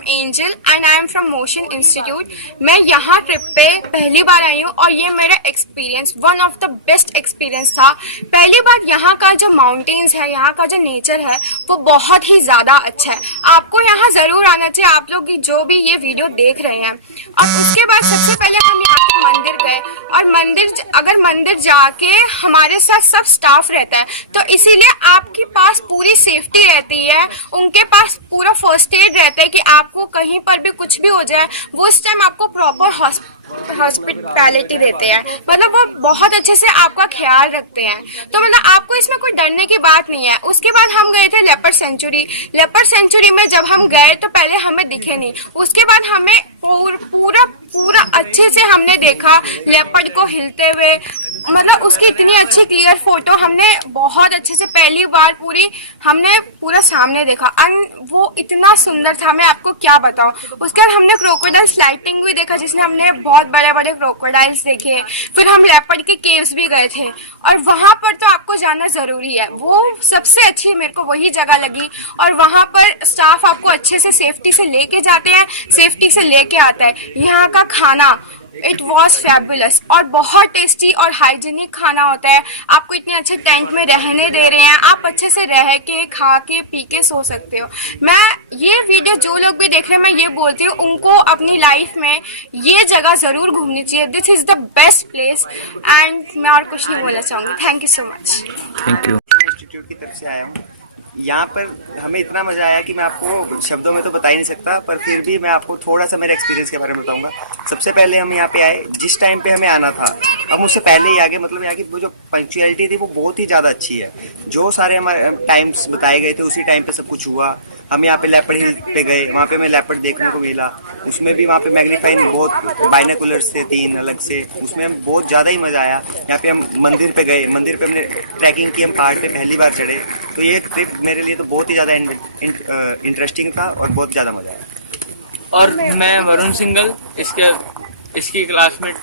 M Angel and I am from Motion Institute. मैं यहाँ trip पे पहली बार आई हूँ और ये मेरा experience one of the best experience था। पहली बात, यहाँ का जो माउंटेन्स है, यहाँ का जो नेचर है वो बहुत ही ज़्यादा अच्छा है। आपको यहाँ ज़रूर आना चाहिए, आप लोग जो भी ये वीडियो देख रहे हैं। और उसके बाद सबसे पहले हम यहाँ पे मंदिर गए और मंदिर जाके हमारे साथ सब स्टाफ रहता है, तो इसीलिए आपके पास पूरी सेफ्टी रहती है। उनके पास पूरा फर्स्ट एड रहता है कि आपको कहीं पर भी कुछ भी हो जाए वो उस टाइम आपको प्रॉपर हॉस्पिटैलिटी देते हैं। मतलब वो बहुत अच्छे से आपका ख्याल रखते हैं, तो मतलब आपको इसमें कोई डरने की बात नहीं है। उसके बाद हम गए थे लेपर्ड सेंचुरी में जब हम गए तो पहले हमें दिखे नहीं, उसके बाद हमें पूरा अच्छे से हमने देखा लेपर्ड को हिलते हुए। मतलब उसकी इतनी अच्छी क्लियर फोटो हमने बहुत अच्छे से पहली बार हमने पूरा सामने देखा एंड वो इतना सुंदर था, मैं आपको क्या बताऊं। उसके बाद हमने क्रोकोडाइल स्लाइडिंग भी देखा, जिसमें हमने बहुत बड़े बड़े क्रोकोडाइल्स देखे। फिर हम लेपर्ड के केव्स भी गए थे और वहां पर तो आपको जाना जरूरी है। वो सबसे अच्छी मेरे को वही जगह लगी और वहां पर स्टाफ आपको अच्छे से सेफ्टी से लेके जाते हैं, सेफ्टी से लेके आता है। यहाँ का खाना इट वॉज फैबुलस और बहुत टेस्टी और हाइजीनिक खाना होता है। आपको इतने अच्छे टेंट में रहने दे रहे हैं, आप अच्छे से रह के खा के पी के सो सकते हो। मैं ये वीडियो जो लोग भी देख रहे हैं, मैं ये बोलती हूँ उनको अपनी लाइफ में ये जगह ज़रूर घूमनी चाहिए। This is the best place and मैं और कुछ नहीं बोलना चाहूँगी। Thank you so much. Thank you. Institute की तरफ से आया हूँ। यहाँ पर हमें इतना मज़ा आया कि मैं आपको कुछ शब्दों में तो बता ही नहीं सकता, पर फिर भी मैं आपको थोड़ा सा मेरे एक्सपीरियंस के बारे में बताऊंगा। सबसे पहले हम यहाँ पे आए, जिस टाइम पे हमें आना था हम उससे पहले ही आ गए। मतलब यहाँ की वो जो पंक्चुअलिटी थी वो बहुत ही ज़्यादा अच्छी है। जो सारे हमारे टाइम्स बताए गए थे उसी टाइम पे सब कुछ हुआ। हम यहाँ पे लेपर्ड हिल पे गए, वहाँ पे हमें लेपर्ड देखने को मिला। उसमें भी वहाँ पे मैग्नीफाइंग बहुत बाइनोकुलर्स थे 3 अलग से, उसमें हम बहुत ज़्यादा ही मज़ा आया। यहाँ पे हम मंदिर पे गए, मंदिर पे हमने ट्रैकिंग की, हम पहाड़ पे पहली बार चढ़े। तो ये ट्रिप मेरे लिए तो बहुत ही ज़्यादा इंटरेस्टिंग था और बहुत ज़्यादा मज़ा आया। और मैं वरुण सिंगल इसकी क्लासमेट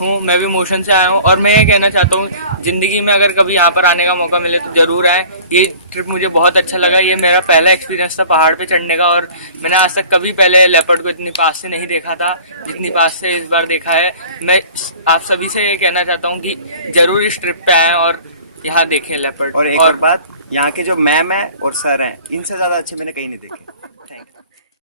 हूँ। मैं भी मोशन से आया हूँ और मैं ये कहना चाहता हूँ ज़िंदगी में अगर कभी यहाँ पर आने का मौका मिले तो ज़रूर आए। ये ट्रिप मुझे बहुत अच्छा लगा। ये मेरा पहला एक्सपीरियंस था पहाड़ पे चढ़ने का और मैंने आज तक कभी पहले लेपर्ड को इतनी पास से नहीं देखा था जितनी पास से इस बार देखा है। मैं आप सभी से ये कहना चाहता हूँ कि ज़रूर इस ट्रिप पे आएँ और यहाँ देखें लेपर्ड। और एक और बात, यहाँ के जो मैम है और सर हैं, इनसे ज़्यादा अच्छे मैंने कहीं नहीं देखे।